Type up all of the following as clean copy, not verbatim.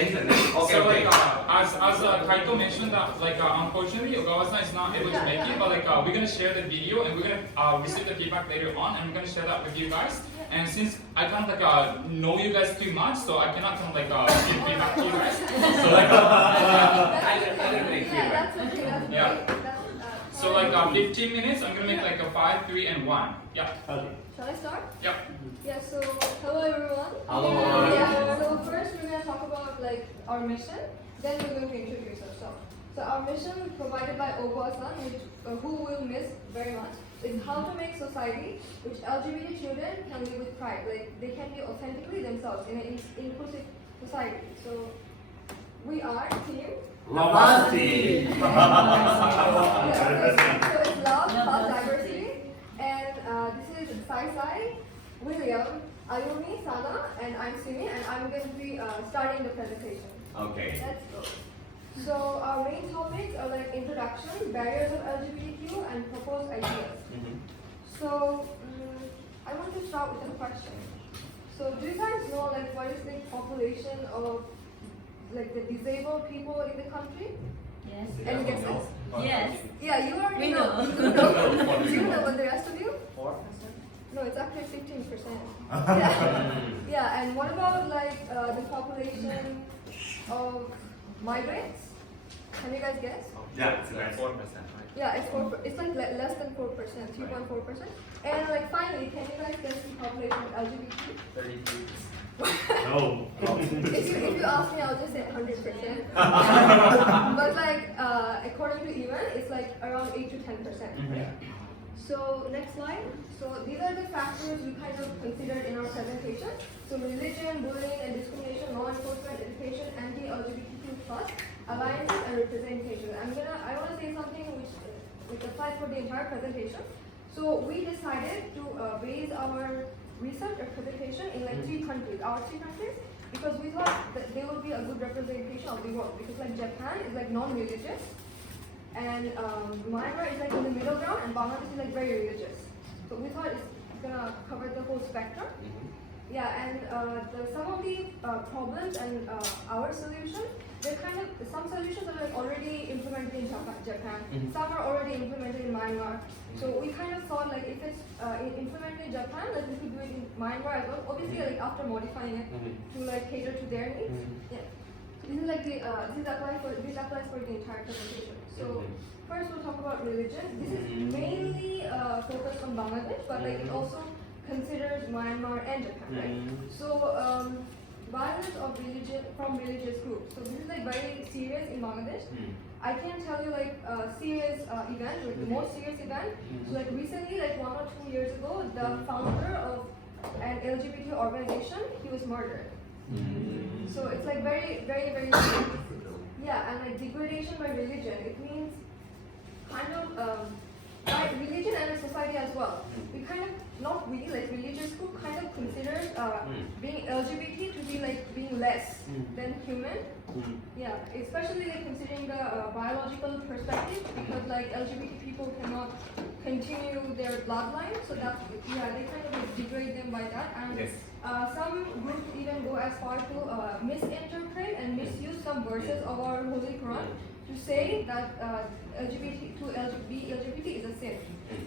Change the name. Okay. So as Kaito mentioned that unfortunately Ogawa-san is not able to make it, but we're gonna share the video and we're gonna receive the feedback later on, and we're gonna share that with you guys. And since I can't know you guys too much, so I cannot give feedback to you guys. So I didn't make Yeah, that's okay. That's Yeah. great. So 15 minutes, I'm gonna make a 5, 3, and 1. Yeah. Shall I start? Yep. Yeah, so hello everyone. Hello. Yeah, so first we're going to talk about our mission, then we're going to introduce ourselves. So our mission provided by Ogawa-san, who we'll miss very much, is how to make society which LGBT children can live with pride. They can be authentically themselves in an inclusive society. So we are team Lavasti. so it's love plus diversity, and this is Sai, William, Ayumi, Sana, and I'm Simi, and I'm going to be starting the presentation. Okay. Let's go. So our main topics are introduction, barriers of LGBTQ, and proposed ideas. So I want to start with a question. So do you guys know what is the population of the disabled people in the country? Yes. Any guesses? Yes. Yeah, you already We know. You know. Do you know, but the rest of you? 4%. No, it's actually 15%. Yeah. Yeah, and what about the population of migrants? Can you guys guess? Yeah, it's like 4%. Yeah, it's less than 4%, 3.4%. And finally, can you guys guess the population of LGBT? 33%. No. If you ask me, I'll just say 100%. But according to Evan, it's around 8 to 10%. So next slide. So these are the factors we kind of considered in our presentation. So religion, bullying and discrimination, law enforcement, education, anti-LGBTQ+, alliances and representation. I want to say something which applies for the entire presentation. So we decided to base our research or presentation in 3 countries, our 3 countries, because we thought that they would be a good representation of the world. Because Japan is non-religious, and Myanmar is in the middle ground, and Bangladesh is very religious. So we thought it's gonna cover the whole spectrum. Yeah, and some of the problems and our solutions, they're some solutions are already implemented in Japan. Some are already implemented in Myanmar. So we thought if it's implemented in Japan, we could do it in Myanmar as well. Obviously, after modifying it to cater to their needs. Yeah. This applies for the entire presentation. So first we'll talk about religion. This is mainly focused on Bangladesh, but it also considers Myanmar and Japan, right? So violence of from religious groups. So this is very serious in Bangladesh. I can tell you serious event, the most serious event. So recently, 1 or 2 years ago, the founder of an LGBT organization, he was murdered. So it's very, very, very serious. Yeah, and degradation by religion. It means by religion and society as well. We not we, religious group considers being LGBT to be being less than human. Yeah, especially considering the biological perspective, because LGBT people cannot continue their bloodline, so that they degrade them by that. And Yes. Some groups even go as far to misinterpret and misuse some verses of our Holy Quran to say that LGBT is a sin.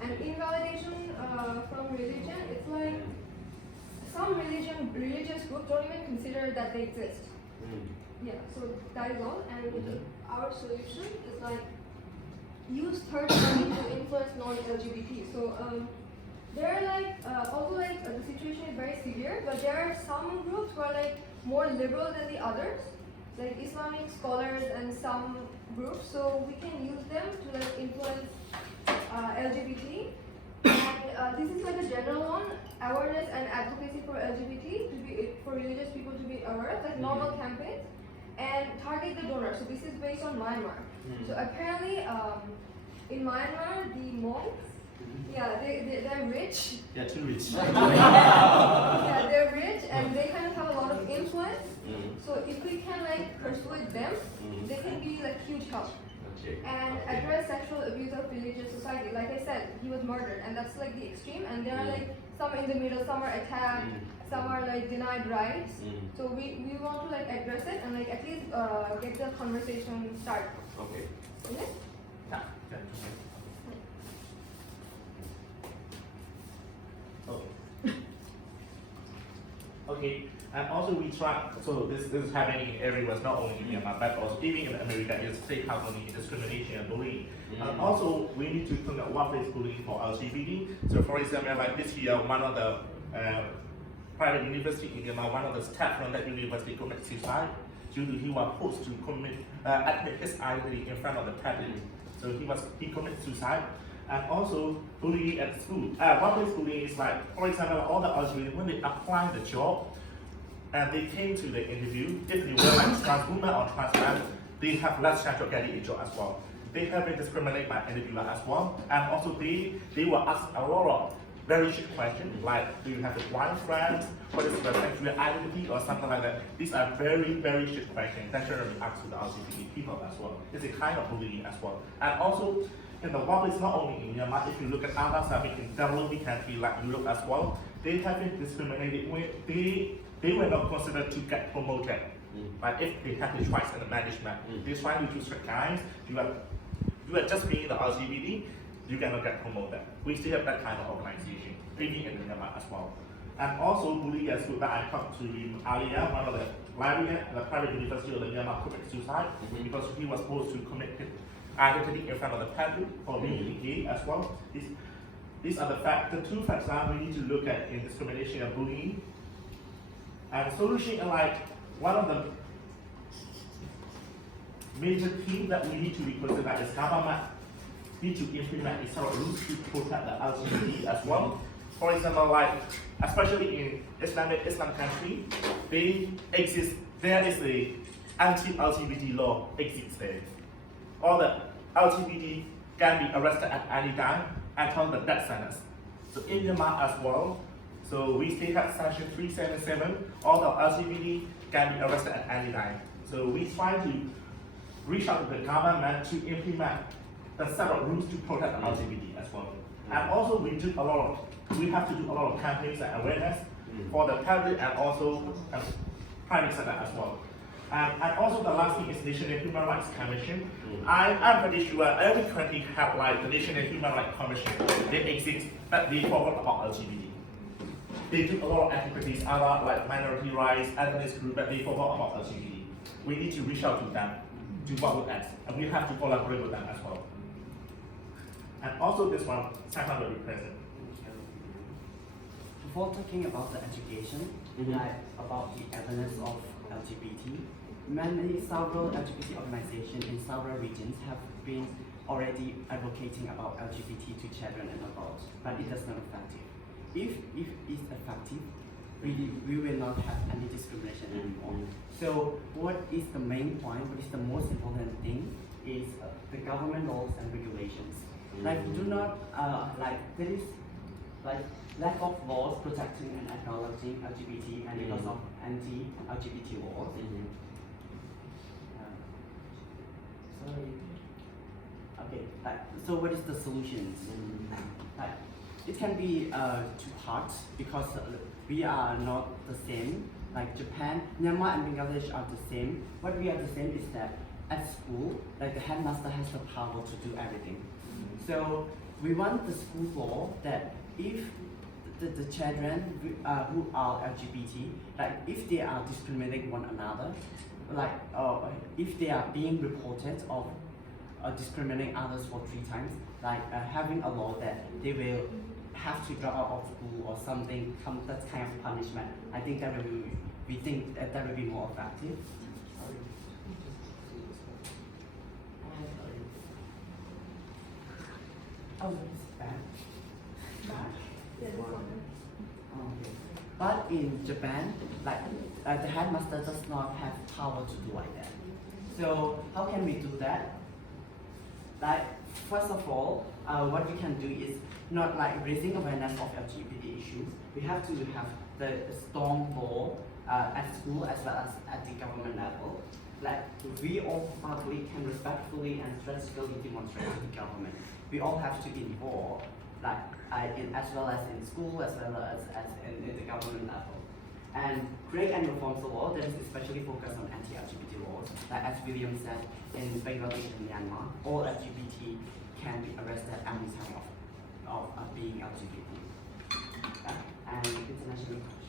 And invalidation from religion, it's some religious groups don't even consider that they exist. Yeah, so that is all. And our solution is use third party to influence non-LGBT. So there are although the situation is very severe, but there are some groups who are more liberal than the others, Islamic scholars and some groups. So we can use them to influence LGBT. And this is a general one: awareness and advocacy for LGBT for religious people to be aware, normal campaigns, and target the donors. So this is based on Myanmar. So apparently, in Myanmar, the monks, they're rich. Yeah, too rich. Yeah, they're rich and they have a lot of influence. So if we can persuade them, they can be huge help. Okay. and Okay. address sexual abuse of religious society. Like I said, he was murdered, and that's like the extreme. And there are like some in the middle, some are attacked, some are like denied rights. So we want to like address it and like at least get the conversation started. Okay. Okay? Okay, and also we try, so this is happening everywhere, not only in Myanmar, but also even in America, is state happening discrimination and bullying. And also, we need to think of what is bullying for LGBT. So for example, like this year, one of the private university in Myanmar, one of the staff from that university committed suicide due to he was forced to admit his identity in front of the public. So he committed suicide. And also bullying at school. Workplace bullying is like, for example, all the LGBT, when they apply the job and they came to the interview, if they were like trans woman or trans man, they have less chance of getting a job as well. They have been discriminated by interviewer as well. And also they were asked a lot of very strict questions like, do you have a boyfriend? What is your sexual identity or something like that? These are very, very strict questions that should be asked to the LGBT people as well. It's a kind of bullying as well. And also, in the workplace, not only in Myanmar, if you look at other countries in developing countries like Europe as well, they have been discriminated when they were not considered to get promoted. But if they have the choice in the management, they try to do strict guys, you are just being the LGBT, you cannot get promoted. We still have that kind of organization, even in Myanmar as well. And also bullying as well that I talked to him earlier, one of the librarian at the private university of the Myanmar committed suicide because he was supposed to commit identity in front of the public for being gay as well. These are the two factors that we need to look at in discrimination and bullying. And solution, like one of the major themes that we need to reconsider is government need to implement a sort of rules to protect the LGBT as well. For example, like especially in Islam country, there is a anti-LGBT law exists there. All the LGBT can be arrested at any time and turn the death sentence. So in Myanmar as well, so we still have section 377, all the LGBT can be arrested at any time. So we try to reach out to the government to implement the set of rules to protect the LGBT as well. And also we have to do a lot of campaigns and awareness for the public and also private sector as well. And also the last thing is National Human Rights Commission. I'm pretty sure every country have like the National Human Rights Commission. They exist, but they forget about LGBT. They do a lot of activities, other like minority rights, ethnic group, but they forget about LGBT. We need to reach out to them, to work with us, and we have to collaborate with them as well. And also this one, Saipan will be present. Before talking about the education, like about the awareness of LGBT, several LGBT organizations in several regions have been already advocating about LGBT to children and adults, but it is not effective. If it's effective, we will not have any discrimination anymore. So what is the main point, what is the most important thing is the government laws and regulations. Like do not, there is like lack of laws protecting and acknowledging LGBT and because of anti-LGBT laws. Sorry. Okay, so what is the solutions? It can be two parts because we are not the same. Like Japan, Myanmar and Bangladesh are the same. What we are the same is that at school, like the headmaster has the power to do everything. So we want the school law that if the children who are LGBT, like if they are discriminating one another, like if they are being reported of discriminating others for 3 times, like having a law that they will have to drop out of school or something, that kind of punishment. I think that we think that will be more effective. Oh, it's bad. Okay. But in Japan, like the headmaster does not have power to do like that. So how can we do that? Like first of all, what we can do is not like raising awareness of LGBT issues. We have to have the strong law at school as well as at the government level. like we all public can respectfully and strategically demonstrate to the government. We all have to involve, like as well as in school, as well as in the government level, and create and reform the law that is especially focused on anti-LGBT laws. Like as William said, in Bangladesh and Myanmar, all LGBT can be arrested at any time of being LGBT. And international culture.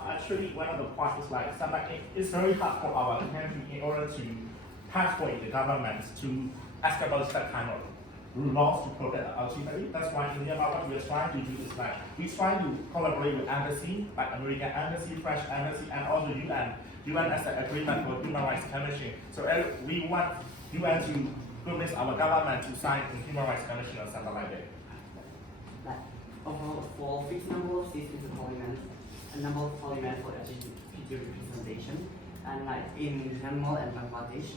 Actually, one of the points is like sometimes it's very hard for our country in order to persuade the government to establish that kind of laws to protect LGBT. That's why in Myanmar what we're trying to do is like we try to collaborate with embassy, like American embassy, French embassy, and also UN. UN as an agreement for Human Rights Commission. So we want UN to convince our government to sign the Human Rights Commission or something like that. Like overall, for fixed number of seats in the parliament, a number of parliament for LGBT representation, and like in Myanmar and Bangladesh,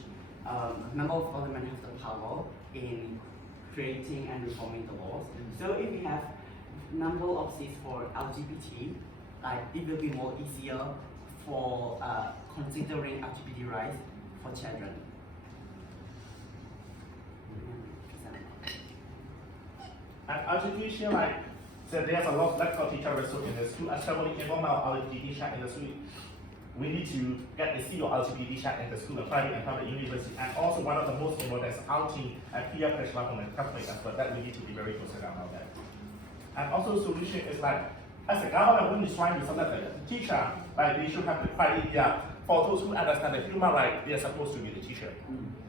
member of parliament have the power in creating and reforming the laws. So if we have number of seats for LGBT, like it will be more easier for considering LGBT rights for children. And education, like, so there's a lot of medical teacher resource in the school, especially involved our LGBT in the school. We need to get the CEO LGBT in the school, private and public university, and also one of the most important is outing and peer pressure from the company as well. That we need to be very concerned about that. And also the solution is like, as a government, when you're trying to select the teacher, like they should have the criteria for those who understand the human right, they are supposed to be the teacher.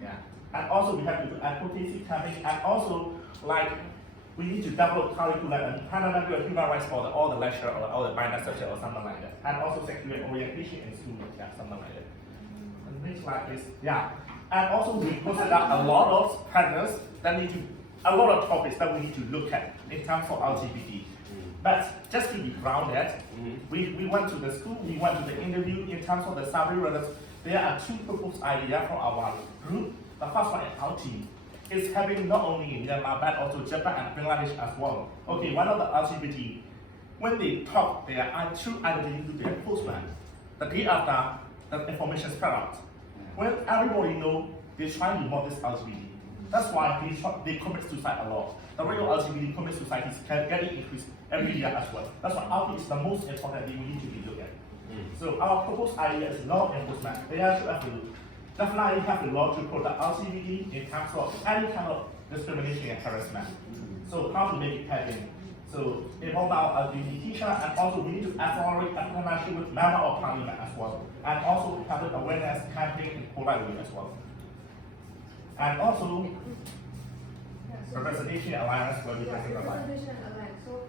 Yeah. And also we have to do advocacy campaign, and also like we need to develop curriculum and parliamentary human rights for all the lecture or all the minor subject or something like that. And also sexual orientation in school, yeah, something like that. And things like this, yeah. And also we posted out a lot of partners that need to, a lot of topics that we need to look at in terms of LGBT. But just to be grounded, we went to the school, we went to the interview in terms of the survey results. There are two proposed ideas for our group. The first one is our team. It's happening not only in Myanmar but also Japan and Bangladesh as well. Okay, one of the LGBT, when they talk their true identity to their postman, the day after the information spread out, when everybody know they're trying to mock this LGBT. That's why they commit suicide a lot. The rate of LGBT commit suicide is getting increased every year as well. That's why outreach is the most important thing we need to be looked at. So our proposed idea is law enforcement. They have to definitely have the law to protect LGBT in terms of any kind of discrimination and harassment. So how to make it happen? So involve our LGBT teacher, and also we need to accelerate a partnership with member of parliament as well. And also have an awareness campaign in Polaroid as well. And also representation alliance where we present representation alliance. So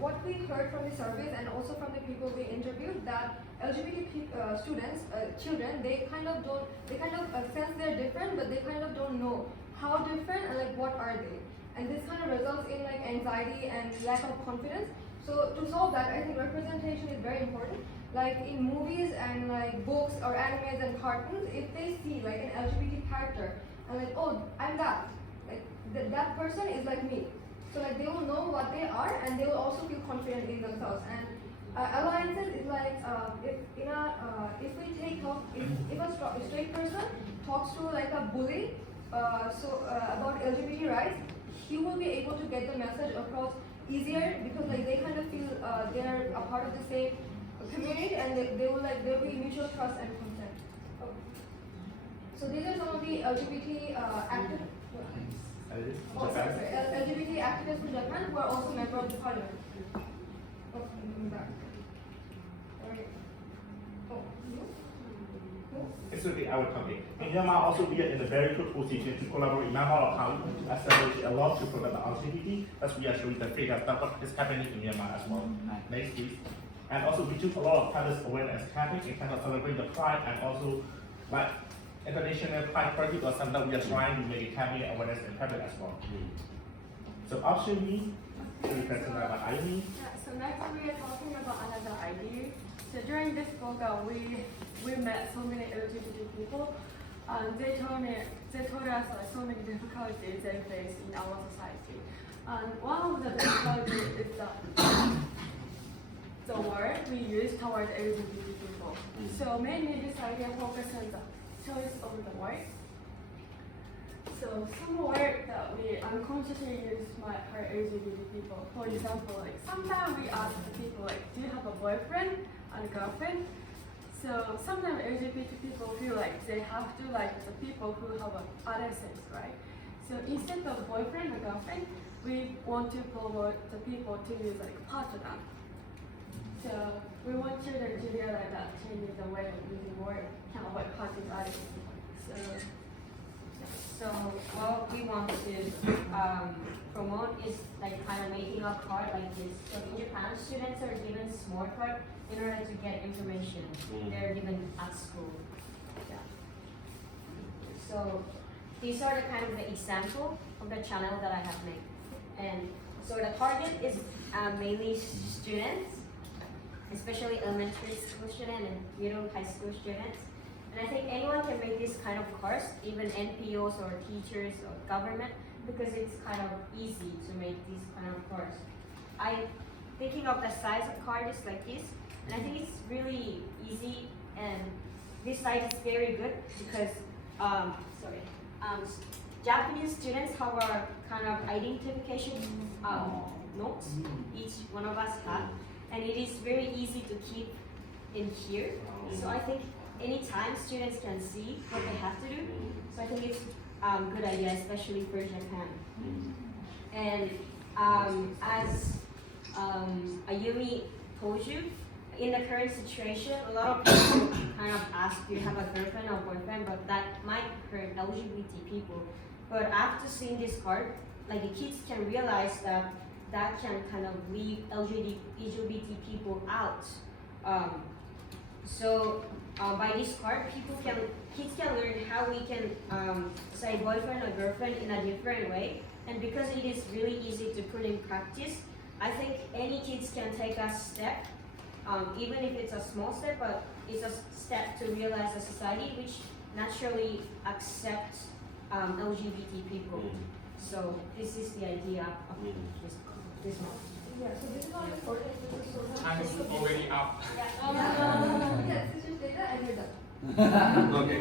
what we heard from the surveys and also from the people we interviewed, that LGBT students, children, they kind of sense they're different, but they kind of don't know how different and like what are they. And this kind of results in like anxiety and lack of confidence. So to solve that, I think representation is very important. Like in movies and like books or animes and cartoons, if they see like an LGBT character and like, oh, I'm that, like that person is like me. So like they will know what they are, and they will also feel confident in themselves. And alliances is like if a straight person talks to like a bully about LGBT rights, he will be able to get the message across easier, because like they kind of feel they're a part of the same community, and there will be mutual trust and consent. Okay. So these are some of the LGBT activists. LGBT activists in Japan who are also members of the parliament. It's okay, I will come in. In Myanmar, also we are in a very good position to collaborate with Myanmar or Parliament to establish a law to protect the LGBT, as we are showing the figures that what is happening in Myanmar as well. Next, please. And also we took a lot of public awareness campaigns in terms of celebrating the Pride, and also like International Pride Party or something we are trying to make a campaign awareness in public as well. So option B, we present about ID. So next we are talking about another ID. So during this program we met so many LGBT people, and they told us like so many difficulties they face in our society. And one of the difficulties is the word we use towards LGBT people. example. So mainly this idea focuses on the choice of the word. So some word that we unconsciously use might hurt LGBT people. For example, like sometimes we ask the people like, do you have a boyfriend and a girlfriend? So sometimes LGBT people feel like they have to like the people who have other sex, right? So instead of boyfriend or girlfriend, we want to promote the people to use like partner. So we want children to realize that changing the way of using word can avoid hurting others. So what we want to promote is like kind of making a card like this. So in Japan, students are given small card in order to get information. They're given at school. Yeah. So these are the kind of the example of the channel that I have made. And so the target is mainly students, especially elementary school students and middle high school students. And I think anyone can make this kind of course, even NPOs or teachers or government, because it's kind of easy to make this kind of course. I thinking of the size of card is like this, and I think it's really easy, and this size is very good because Japanese students have a kind of identification notes, each one of us have, and it is very easy to keep in here. So I think anytime students can see what they have to do, so I think it's a good idea, especially for Japan. And as Ayumi told you, in the current situation, a lot of people kind of ask, do you have a girlfriend or boyfriend, but that might hurt LGBT people. But after seeing this card, like the kids can realize that that can kind of leave LGBT people out. So by this card, kids can learn how we can say boyfriend or girlfriend in a different way. And because it is really easy to put in practice, I think any kids can take a step, even if it's a small step, but it's a step to realize a society which naturally accepts LGBT people. So this is the idea of this one. Yeah, so this is all important. This is so Time is already up. Yes, this is data and you're done. Okay.